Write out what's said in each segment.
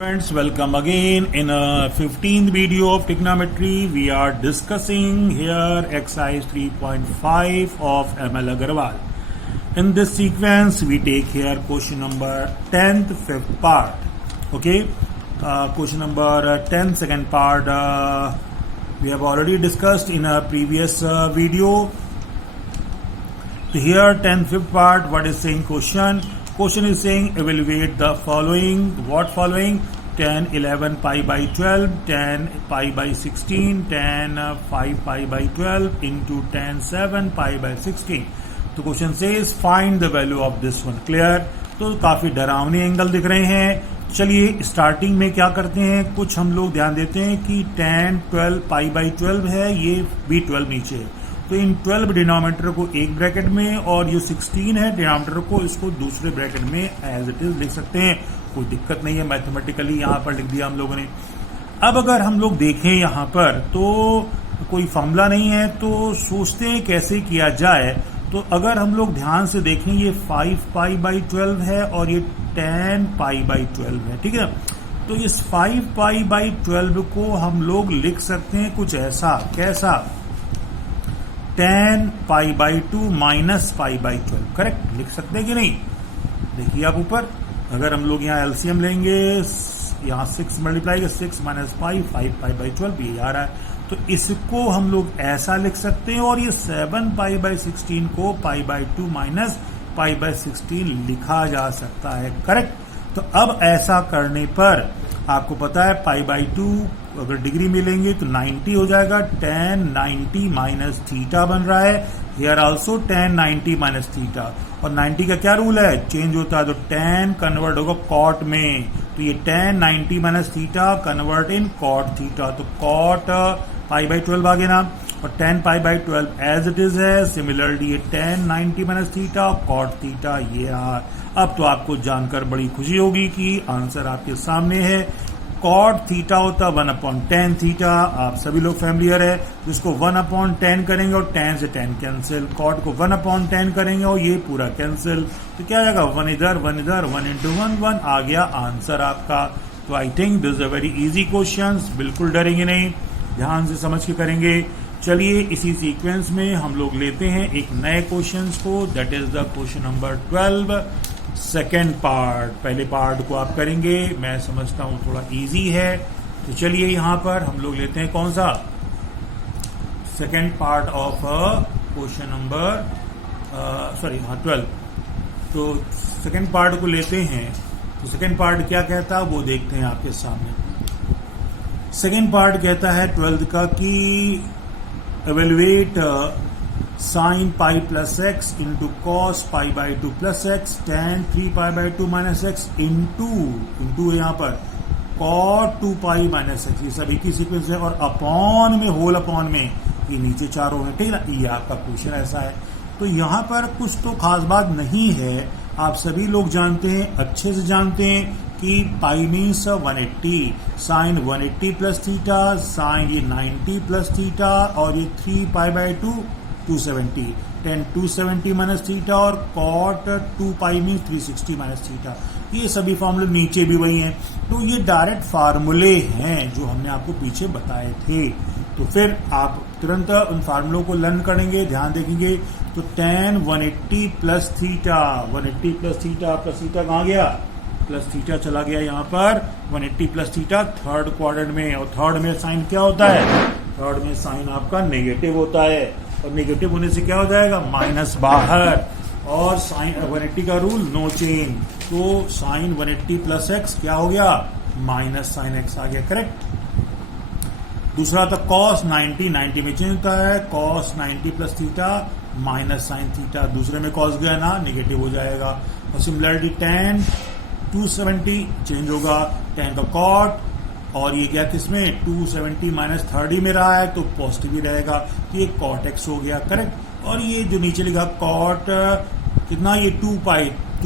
Friends, welcome again in a 15th video of trigonometry. We are discussing here exercise 3.5 of ML Agarwal. In this sequence, we take here question number 10th, fifth part. Okay, question number 10, second part. We have already discussed in a previous video. So here, 10th, fifth part. What is saying question? Question is saying evaluate the following. What following? 10, 11 pi by 12, 10 pi by 16, 10 5 pi by 12 into 10 7 pi by 16. तो question says find the value of this one. Clear? तो काफी डरावने angle दिख रहे हैं. चलिए starting में क्या करते हैं, कुछ हम लोग ध्यान देते हैं कि 10 12 पाई बाई 12 है, ये भी 12 नीचे है. तो इन 12 डिनोमिनेटर को एक ब्रैकेट में और ये 16 है डिनोमिनेटर को, इसको दूसरे ब्रैकेट में एज इट इज लिख सकते हैं. कोई दिक्कत नहीं है, मैथमेटिकली यहां पर लिख दिया हम लोगों ने. अब अगर हम लोग देखें यहां पर तो कोई फॉर्मूला नहीं है, तो सोचते हैं कैसे किया जाए. तो अगर हम लोग ध्यान से देखें, ये 5 पाई बाई 12 है और ये 10 पाई बाई 12 है. ठीक है, तो इस 5 पाई बाई 12 को हम लोग लिख सकते हैं कुछ ऐसा. कैसा? 10 pi by 2 minus pi by 12. Correct लिख सकते हैं कि नहीं? देखिए आप ऊपर, अगर हम लोग यहाँ एलसीएम लेंगे, यहाँ 6 मल्टीप्लाई 6 माइनस 5 पाई बाई 12 ये आ रहा है. तो इसको हम लोग ऐसा लिख सकते हैं और ये 7 पाई बाई 16 को पाई बाई 2 माइनस पाई बाई 16 लिखा जा सकता है. करेक्ट. तो अब ऐसा करने पर आपको पता है पाई बाई 2 अगर डिग्री में लेंगे तो 90 हो जाएगा. 10 90 माइनस थीटा बन रहा है. Here also 10 90 minus theta. और 90 का क्या रूल है, चेंज होता है. तो 10 कन्वर्ट होगा कॉट में. तो ये 10 90 minus theta convert in cot theta. तो कॉट पाई बाई 12 आ गया ना, और 10 pi by 12 as it is है. सिमिलरली ये 10 90 माइनस थीटा कॉट थीटा ये रहा. अब तो आपको जानकर बड़ी खुशी होगी कि आंसर आपके सामने है. कॉट थीटा होता 1/10 थीटा. आप सभी लोग फैमिलियर है, तो इसको 1/10 करेंगे और 10 से 10 कैंसिल. कॉट को 1/10 करेंगे और ये पूरा कैंसिल. तो क्या आएगा, 1 इधर 1 इधर, 1 इंटू 1 आ गया आंसर आपका. तो I think this is a very easy question. बिल्कुल डरेंगे नहीं, ध्यान से समझ के करेंगे. चलिए इसी सीक्वेंस में हम लोग लेते हैं एक नए क्वेश्चन को. That is the question number 12, second part. पहले पार्ट को आप करेंगे, मैं समझता हूं थोड़ा इजी है. तो चलिए यहां पर हम लोग लेते हैं कौन सा, second part of question number 12. तो सेकेंड पार्ट को लेते हैं. तो सेकेंड पार्ट क्या कहता है वो देखते हैं आपके सामने. सेकेंड पार्ट कहता है 12 का कि evaluate sine pi plus x into cos pi by 2 plus x ten 3 pi by 2 minus x into यहाँ पर कॉट 2 पाई माइनस एक्स. ये सब एक ही सीक्वेंस है. और अपॉन में, होल अपॉन में, ये नीचे चारों है. ठीक है ना, ये आपका क्वेश्चन ऐसा है. तो यहाँ पर कुछ तो खास बात नहीं है. आप सभी लोग जानते हैं, अच्छे से जानते हैं कि pi means 180, sine 180 plus theta, sine ये 90 प्लस थीटा, और ये 3 पाई बाई 2 270, 10 270 माइनस थीटा, और cot 2 pi means 360 minus theta. ये सभी फॉर्मूले नीचे भी वही हैं. तो ये डायरेक्ट फार्मूले हैं जो हमने आपको पीछे बताए थे. तो फिर आप तुरंत उन फार्मूलों को लर्न करेंगे, ध्यान देखेंगे. तो 10 180 प्लस थीटा, 180 प्लस थीटा कहाँ गया, प्लस थीटा चला गया यहाँ पर. 180 प्लस थीटा थर्ड क्वाड्रेंट में, और थर्ड में साइन क्या होता है, थर्ड में साइन आपका नेगेटिव होता है, और नेगेटिव होने से क्या हो जाएगा, माइनस बाहर. और साइन 180 का रूल नो चेंज. तो साइन 180 प्लस एक्स क्या हो गया, माइनस साइन एक्स आ गया. करेक्ट. दूसरा था कॉस 90 में चेंज होता है, cos 90 plus theta minus sine theta. दूसरे में कॉस गया ना, नेगेटिव हो जाएगा. और सिमिलरली 10 270 चेंज होगा, 10 का कॉट, और ये क्या किसमें 270 माइनस 30 में रहा है तो पॉजिटिव ही रहेगा. तो ये कॉट एक्स हो गया. करेक्ट. और ये जो नीचे लिखा कॉट कितना, ये 2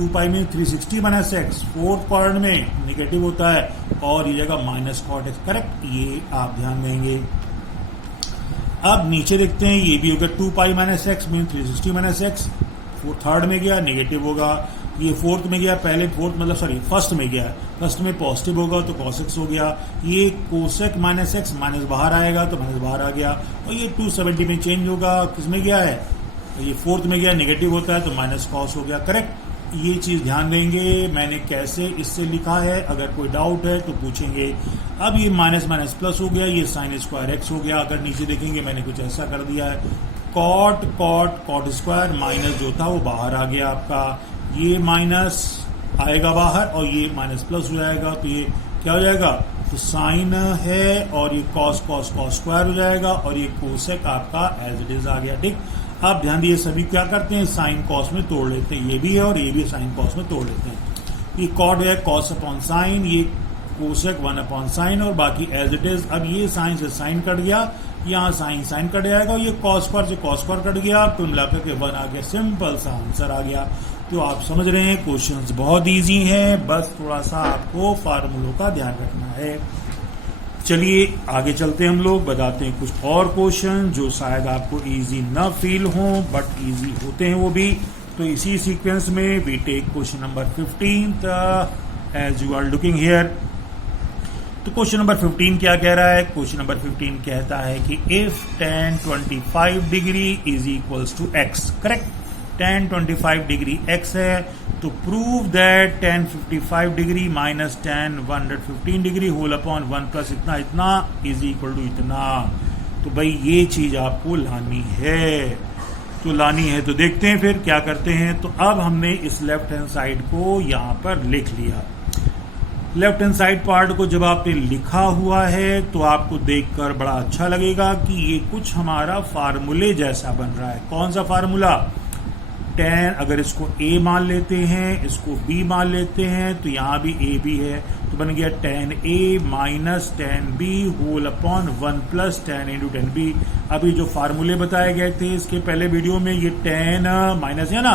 पाई में 360 माइनस एक्स, फोर्थ क्वाड्रेंट में नेगेटिव होता है, और ये जगह माइनस कॉट एक्स. करेक्ट. ये आप ध्यान देंगे. अब नीचे देखते हैं, ये भी होगा 2 pi minus x mean 360 minus x, third में गया नेगेटिव होगा. ये फोर्थ में गया, पहले फोर्थ मतलब सॉरी फर्स्ट में गया, फर्स्ट में पॉजिटिव होगा तो cos x हो गया, ये कोसेक माइनस एक्स माइनस बाहर आएगा तो माइनस बाहर आ गया, और ये 270 में चेंज होगा, किसमें गया है, ये फोर्थ में गया, नेगेटिव होता है तो माइनस कॉस हो गया। करेक्ट, ये चीज ध्यान देंगे मैंने कैसे इससे लिखा है, अगर कोई डाउट है तो पूछेंगे। अब ये माइनस माइनस प्लस हो गया, ये साइन स्क्वायर एक्स हो गया। अगर नीचे देखेंगे मैंने कुछ ऐसा कर दिया है, कॉट स्क्वायर माइनस जो था वो बाहर आ गया आपका, ये माइनस आएगा बाहर और ये माइनस प्लस हो जाएगा, तो ये क्या हो जाएगा, तो साइन है और ये कॉस स्क्वायर हो जाएगा और ये कोसेक आपका एज इट इज आ गया। ठीक, आप ध्यान दिए सभी क्या करते हैं, साइन कॉस में तोड़ लेते हैं, ये भी है और ये भी साइन कॉस में तोड़ लेते हैं। ये कॉट है कॉस अपॉन साइन, ये कोसेक 1 अपॉन साइन और बाकी एज इट इज। अब ये साइन से साइन कट गया, यहाँ साइन कट जाएगा, ये कॉस स्क्वायर से कॉस स्क्वायर कट गया, तो मिलाकर के 1 आ गया, सिंपल सा आंसर आ गया। तो आप समझ रहे हैं क्वेश्चंस बहुत इजी हैं, बस थोड़ा सा आपको फार्मूलों का ध्यान रखना है। चलिए आगे चलते हैं, हम लोग बताते हैं कुछ और क्वेश्चन जो शायद आपको इजी न फील हो बट इजी होते हैं वो भी। तो इसी सीक्वेंस में we take question number 15 as you are looking here. तो क्वेश्चन नंबर 15 क्या कह रहा है, क्वेश्चन नंबर 15 कहता है कि if tan 25 degree is equals to X. Correct, tan 25 degree x है, तो prove that tan 55 degree minus tan 115 degree whole upon 1 plus इतना इतना इज इक्वल टू इतना। तो भाई ये चीज आपको लानी है, तो लानी है तो देखते हैं फिर क्या करते हैं। तो अब हमने इस लेफ्ट हैंड साइड को यहां पर लिख लिया। लेफ्ट हैंड साइड पार्ट को जब आपने लिखा हुआ है तो आपको देखकर बड़ा अच्छा लगेगा कि ये कुछ हमारा फार्मूले जैसा बन रहा है। कौन सा फार्मूला, tan, अगर इसको a मान लेते हैं, इसको b मान लेते हैं, तो यहां भी a b है, तो बन गया tan a minus tan b whole upon 1 plus tan into tan b। अभी जो फार्मूले बताए गए थे इसके पहले वीडियो में, ये tan माइनस है ना,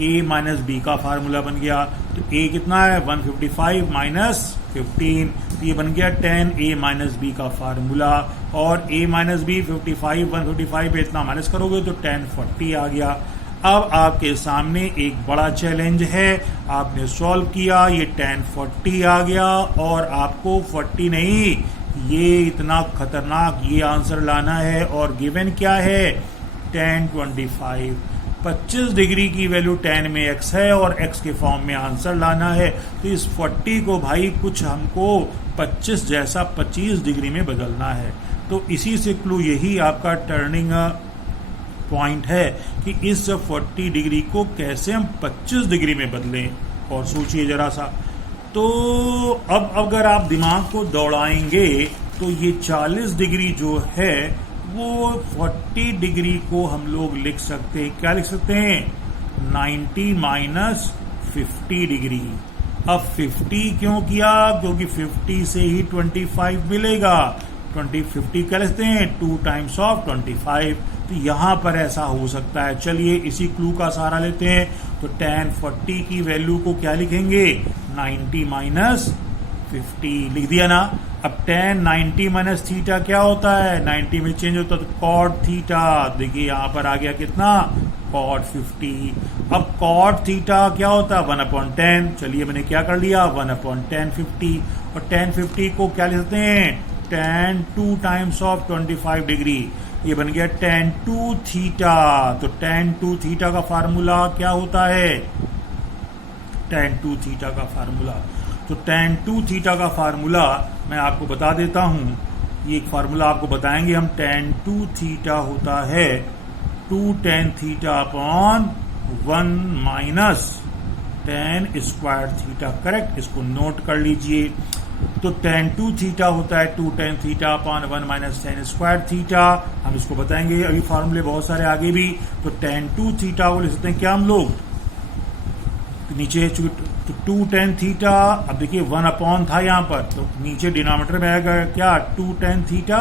a माइनस b का फार्मूला बन गया। तो a कितना है, 155 माइनस 15, तो ये बन गया tan a माइनस b का फार्मूला। और a माइनस b 55, 155 इतना माइनस करोगे तो tan 40 आ गया। अब आपके सामने एक बड़ा चैलेंज है, आपने सॉल्व किया, ये tan 40 आ गया और आपको 40 नहीं, ये इतना खतरनाक ये आंसर लाना है। और गिवन क्या है, tan 25 डिग्री की वैल्यू tan में x है और x के फॉर्म में आंसर लाना है। तो इस 40 को भाई कुछ हमको 25 जैसा 25 डिग्री में बदलना है। तो इसी से क्लू यही आपका टर्निंग पॉइंट है कि इस 40 डिग्री को कैसे हम 25 डिग्री में बदलें। और सोचिए जरा सा, तो अब अगर आप दिमाग को दौड़ाएंगे तो ये 40 डिग्री जो है वो 40 डिग्री को हम लोग लिख सकते हैं, क्या लिख सकते हैं, 90 माइनस 50 डिग्री। अब 50 क्यों किया, क्योंकि 50 से ही 25 मिलेगा। 50 क्या लिखते हैं, 2 टाइम्स ऑफ 25। तो यहां पर ऐसा हो सकता है। चलिए इसी क्लू का सहारा लेते हैं। तो tan 40 की वैल्यू को क्या लिखेंगे, 90 माइनस 50 लिख दिया ना। अब tan 90 माइनस थीटा क्या होता है, 90 में चेंज होता है तो cot थीटा। देखिए यहां पर आ गया कितना, cot 50। अब cot थीटा क्या होता है, 1/10। चलिए मैंने क्या कर लिया, 1/10 50। और tan 50 को क्या लिख सकते हैं, tan 2 टाइम्स ऑफ 25 डिग्री। ये बन गया tan 2 थीटा। तो tan 2 थीटा का फार्मूला क्या होता है, tan 2 थीटा का फार्मूला। तो tan 2 थीटा का फार्मूला मैं आपको बता देता हूं, ये एक फार्मूला आपको बताएंगे हम। tan 2 थीटा होता है 2 tan theta upon 1 minus tan square theta. Correct, इसको नोट कर लीजिए। तो tan 2 थीटा होता है 2 tan theta upon 1 minus tan square theta. हम इसको बताएंगे, अभी फार्मूले बहुत सारे आगे भी। तो tan 2 थीटा को लिख सकते हैं क्या हम लोग, तो नीचे तो 2 tan थीटा। अब देखिए 1 अपॉन था यहाँ पर, तो नीचे डिनोमिनेटर में आएगा क्या, 2 tan थीटा।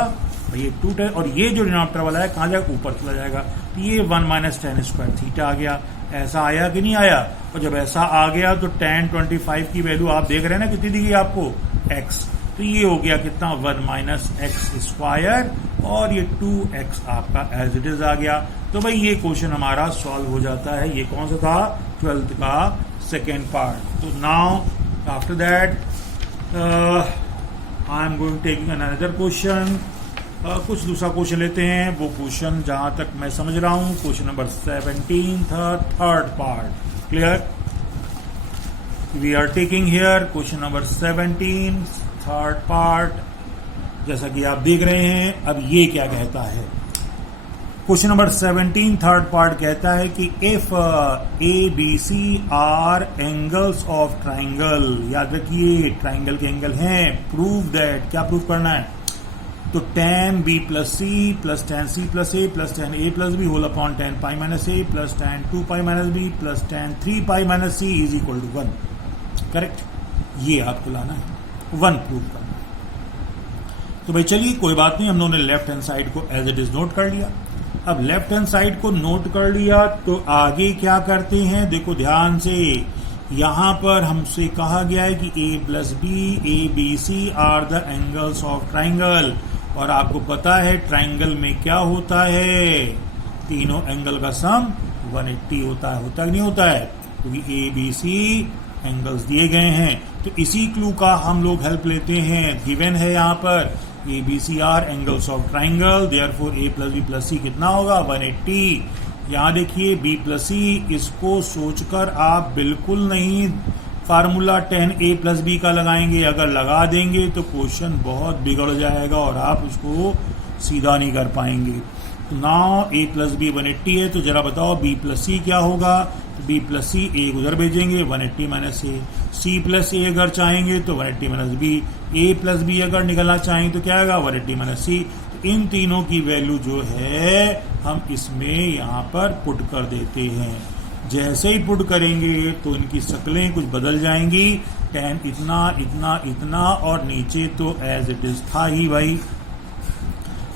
ये 2 tan, और ये जो डिनोमिनेटर वाला है कहाँ जाएगा, ऊपर चला जाएगा। तो ये 1 माइनस tan स्क्वायर थीटा आ गया। ऐसा आया कि नहीं आया। और जब ऐसा आ गया तो tan 25 की वैल्यू आप देख रहे हैं ना कितनी दी गई आपको, x। तो ये हो गया कितना, 1 माइनस एक्स स्क्वायर, और ये 2x आपका एज इट इज आ गया। तो भाई ये क्वेश्चन हमारा सॉल्व हो जाता है। ये कौन सा था, 12th का second part. So now after that I am going to take another question. कुछ दूसरा क्वेश्चन लेते हैं. वो क्वेश्चन जहां तक मैं समझ रहा हूं question number 17 third part. Clear? We are taking here question number 17 third part. जैसा कि आप देख रहे हैं. अब ये क्या कहता है? क्वेश्चन नंबर 17 थर्ड पार्ट कहता है कि if A B C are angles of triangle. याद रखिए ट्राइंगल के एंगल हैं. Prove that. क्या प्रूव करना है? तो tan b plus C plus tan c plus A plus tan a plus B whole upon tan pi minus A plus tan 2 pi minus B plus tan 3 pi minus C is equal to 1. Correct? ये आपको लाना है. 1 prove करना है. तो भाई चलिए कोई बात नहीं. हम लोगों ने लेफ्ट हैंड साइड को एज इट इज नोट कर लिया. अब लेफ्ट हैंड साइड को नोट कर लिया तो आगे क्या करते हैं? देखो ध्यान से. यहां पर हमसे कहा गया है कि a plus B A B C are the angles of triangle. और आपको पता है ट्राइंगल में क्या होता है? तीनों एंगल का सम 180 होता है. होता कि नहीं होता है? क्योंकि ए बी सी एंगल्स दिए गए हैं. तो इसी क्लू का हम लोग हेल्प लेते हैं. गिवन है यहां पर A B C are angles of triangle. Therefore A plus B plus C कितना होगा? 180. यहां देखिए बी प्लस सी. इसको सोचकर आप बिल्कुल नहीं formula tan a plus B का लगाएंगे. अगर लगा देंगे तो क्वेश्चन बहुत बिगड़ जाएगा और आप उसको सीधा नहीं कर पाएंगे. तो नाउ a प्लस बी 180 है. तो जरा बताओ b प्लस सी क्या होगा? तो b प्लस सी a उधर भेजेंगे 180 minus A. c plus A अगर चाहेंगे तो 180 minus B. a plus B अगर निकलना चाहेंगे तो क्या आएगा? 180 माइनस सी. तो इन तीनों की वैल्यू जो है हम इसमें यहां पर पुट कर देते हैं. जैसे ही पुट करेंगे तो इनकी शक्लें कुछ बदल जाएंगी. tan इतना इतना इतना और नीचे तो एज इट इज था ही भाई.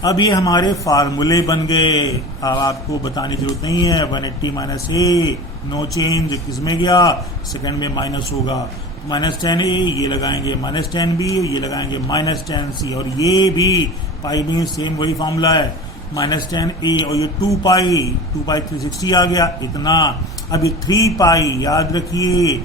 अब ये हमारे फार्मूले बन गए. अब आपको बताने की जरूरत नहीं है. 180 माइनस ए नो चेंज. किसमें गया? सेकंड में माइनस होगा. माइनस tan ए ये लगाएंगे माइनस tan बी ये लगाएंगे माइनस tan सी. और ये भी पाई में सेम वही फॉर्मूला है. माइनस tan ए और ये 2 पाई 360 आ गया इतना. अभी 3 पाई याद रखिए.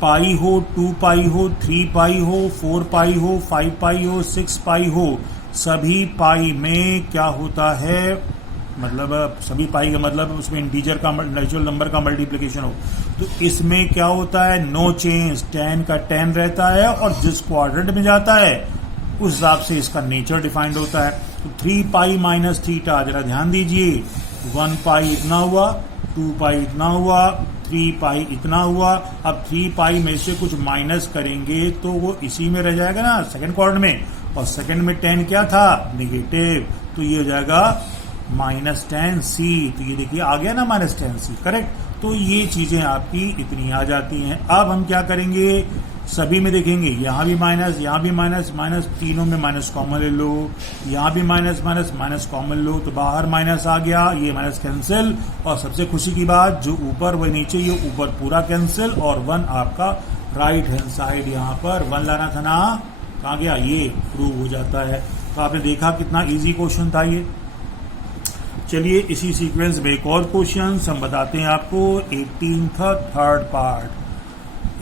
पाई हो 2 पाई हो 3 पाई हो 4 पाई हो 5 पाई हो 6 पाई हो. सभी पाई में क्या होता है? मतलब सभी पाई का मतलब उसमें इंटीजर का नेचुरल नंबर का मल्टीप्लिकेशन हो. तो इसमें क्या होता है? No change. tan का tan रहता है और जिस क्वाड्रेंट में जाता है उस हिसाब से इसका नेचर डिफाइंड होता है. तो 3 पाई माइनस थीटा. जरा ध्यान दीजिए. 1 पाई इतना हुआ 2 पाई इतना हुआ 3 पाई इतना हुआ. अब 3 पाई में से कुछ माइनस करेंगे तो वो इसी में रह जाएगा ना सेकंड क्वाड्रेंट में. और सेकंड में tan क्या था? नेगेटिव. तो ये हो जाएगा माइनस tan सी. तो ये देखिए आ गया ना माइनस tan सी. करेक्ट? तो ये चीजें आपकी इतनी आ जाती हैं. अब हम क्या करेंगे? सभी में देखेंगे. यहां भी माइनस यहां भी माइनस माइनस. तीनों में माइनस कॉमन ले लो. यहां भी माइनस माइनस माइनस कॉमन लो. तो बाहर माइनस आ गया. ये माइनस कैंसिल. और सबसे खुशी की बात जो ऊपर वह नीचे ये ऊपर पूरा कैंसिल. और 1 आपका राइट हैंड साइड यहां पर 1 लाना था ना. कहां गया? ये प्रूव हो जाता है. तो आपने देखा कितना इजी क्वेश्चन था ये. चलिए इसी सीक्वेंस में एक और क्वेश्चन हम बताते हैं आपको. 18th third part.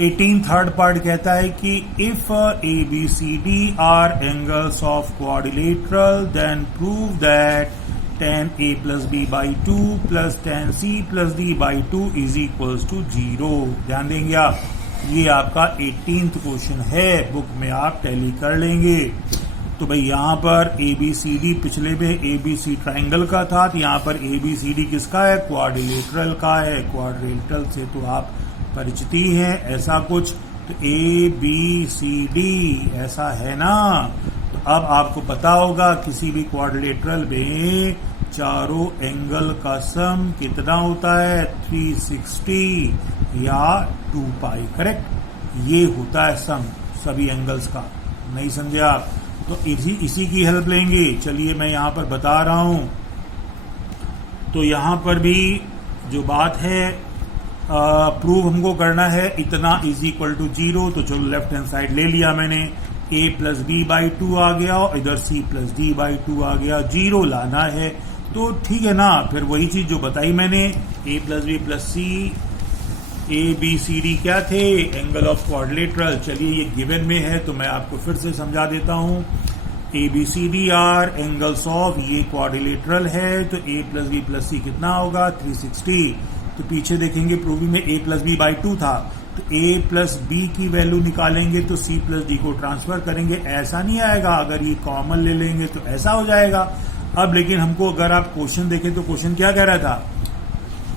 18 third part कहता है कि if A B C D are angles of quadrilateral then prove that tan a plus B by 2 plus tan c plus d by 2 is equals to 0. ध्यान देंगे आप. ये आपका 18th question है. Book में आप टैली कर लेंगे. तो भाई यहां पर ए बी सी डी पिछले में ए बी सी ट्राइंगल का था. तो यहां पर ए बी सी डी किसका है? क्वाड्रिलेटरल का है. क्वाड्रिलेटरल से तो आप परिचित ही है. ऐसा कुछ तो ए बी सी डी ऐसा है ना. तो अब आपको पता होगा किसी भी क्वाड्रिलेटरल में चारों एंगल का सम कितना होता है? 360 या 2 पाई. करेक्ट? ये होता है सम सभी एंगल्स का. नहीं समझे आप? तो इसी की हेल्प लेंगे. चलिए मैं यहां पर बता रहा हूं. तो यहां पर भी जो बात है प्रूव हमको करना है इतना इज इक्वल टू 0. तो चलो लेफ्ट हैंड साइड ले लिया मैंने. a प्लस बी बाई 2 आ गया और इधर c प्लस डी बाई 2 आ गया. 0 लाना है. तो ठीक है ना. फिर वही चीज जो बताई मैंने. a plus B plus C ABCD क्या थे, एंगल ऑफ क्वाड्रिलेटरल। चलिए ये गिवन में है तो मैं आपको फिर से समझा देता हूं। ABCD आर एंगल्स ऑफ, ये क्वाड्रिलेटरल है तो A plus B plus C कितना होगा 360। तो पीछे देखेंगे प्रूविंग में A प्लस B बाई 2 था, तो A प्लस B की वैल्यू निकालेंगे तो C प्लस D को ट्रांसफर करेंगे, ऐसा नहीं आएगा। अगर ये कॉमन ले लेंगे तो ऐसा हो जाएगा। अब लेकिन हमको अगर आप क्वेश्चन देखें तो क्वेश्चन क्या कह रहा था,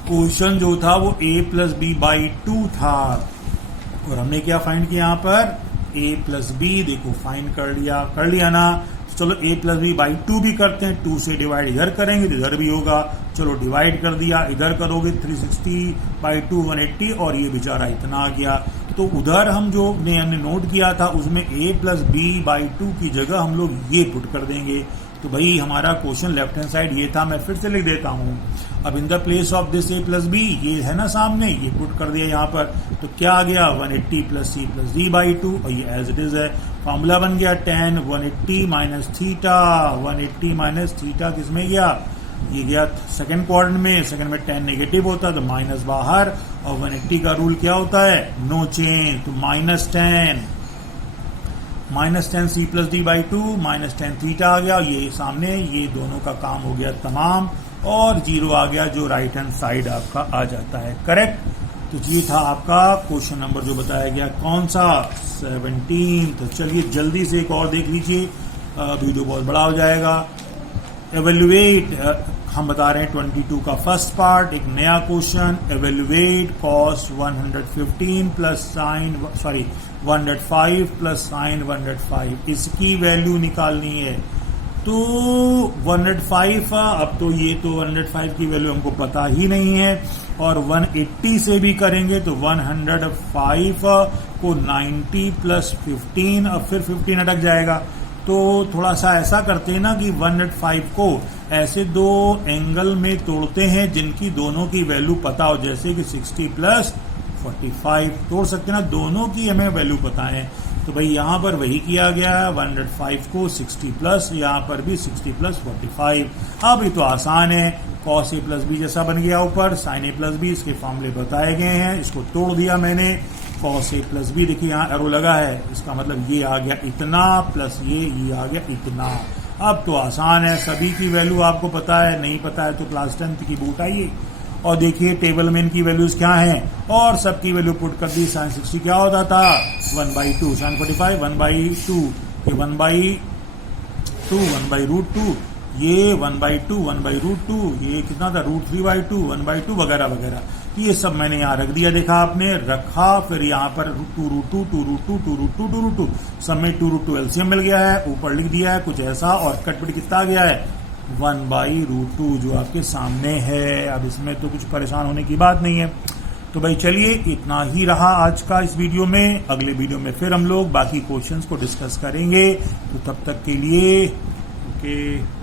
क्वेश्चन जो था वो A प्लस B बाई 2 था और हमने क्या फाइंड किया यहाँ पर A प्लस B, देखो फाइंड कर लिया ना। तो चलो A प्लस B बाई 2 भी करते हैं, 2 से डिवाइड इधर करेंगे तो इधर भी होगा। चलो डिवाइड कर दिया, इधर करोगे 360 बाई 2 180 और ये बेचारा इतना आ गया। तो उधर हम जो हमने नोट किया था उसमें A प्लस B बाई 2 की जगह हम लोग ये पुट कर देंगे। तो भाई हमारा क्वेश्चन लेफ्ट हैंड साइड ये था, मैं फिर से लिख देता हूं। अब in the place of this A plus B, ये है ना सामने, ये पुट कर दिया यहाँ पर। तो क्या आ गया 180 plus C plus D by 2 और ये एज इट इज है। फॉर्मूला बन गया 10 180 माइनस थीटा, 180 माइनस थीटा किसमें गया, ये गया सेकंड क्वाड्रेंट में। सेकंड में 10 नेगेटिव होता है तो माइनस बाहर, और 180 का रूल क्या होता है, नो चेंज। तो minus 10 C plus D by 2 minus 10 theta आ गया, ये सामने, ये दोनों का काम हो गया तमाम, और जीरो आ गया जो राइट हैंड साइड आपका आ जाता है, करेक्ट। तो ये था आपका क्वेश्चन नंबर जो बताया गया, कौन सा 17। तो चलिए जल्दी से एक और देख लीजिए, वीडियो बहुत बड़ा हो जाएगा। एवेल्युएट, हम बता रहे हैं 22 का फर्स्ट पार्ट, एक नया question. Evaluate cos 115 plus sign 105 plus sign 105, इसकी वैल्यू निकालनी है। तो 105, अब तो ये तो 105 की वैल्यू हमको पता ही नहीं है, और 180 से भी करेंगे तो 105 को 90 प्लस 15, अब फिर 15 अटक जाएगा। तो थोड़ा सा ऐसा करते हैं ना कि 105 को ऐसे दो एंगल में तोड़ते हैं जिनकी दोनों की वैल्यू पता हो, जैसे कि 60 प्लस 45 तोड़ सकते हैं ना, दोनों की हमें वैल्यू पता है। तो भाई यहाँ पर वही किया गया है, 105 को 60 प्लस, यहाँ पर भी 60 प्लस 45। अब ये तो आसान है, कॉस A प्लस B जैसा बन गया ऊपर, साइन A प्लस B, इसके फॉर्मूले बताए गए हैं, इसको तोड़ दिया मैंने। कॉस A प्लस B, देखिए यहाँ एरो लगा है, इसका मतलब ये आ गया इतना प्लस ये आ गया इतना। अब तो आसान है, सभी की वैल्यू आपको पता है, नहीं पता है तो क्लास 10 की बुक आइए और देखिए टेबल में इनकी वैल्यूज क्या हैं, और सबकी वैल्यू पुट कर दी। साइन 60 क्या होता था 1/2, साइन 45 1/2, ये 1/2 1/√2, ये 1/2 1/√2, ये कितना था √3/2 1/2 वगैरह वगैरह। ये सब मैंने यहाँ रख दिया, देखा आपने, रखा, फिर यहाँ पर 2√2 2√2 2√2 2√2, सब में 2√2 एलसीएम मिल गया है, ऊपर लिख दिया है कुछ ऐसा, और कटपिट कितना आ गया है 1/√2 जो आपके सामने है। अब इसमें तो कुछ परेशान होने की बात नहीं है। तो भाई चलिए इतना ही रहा आज का इस वीडियो में, अगले वीडियो में फिर हम लोग बाकी क्वेश्चंस को डिस्कस करेंगे। तो तब तक के लिए ओके।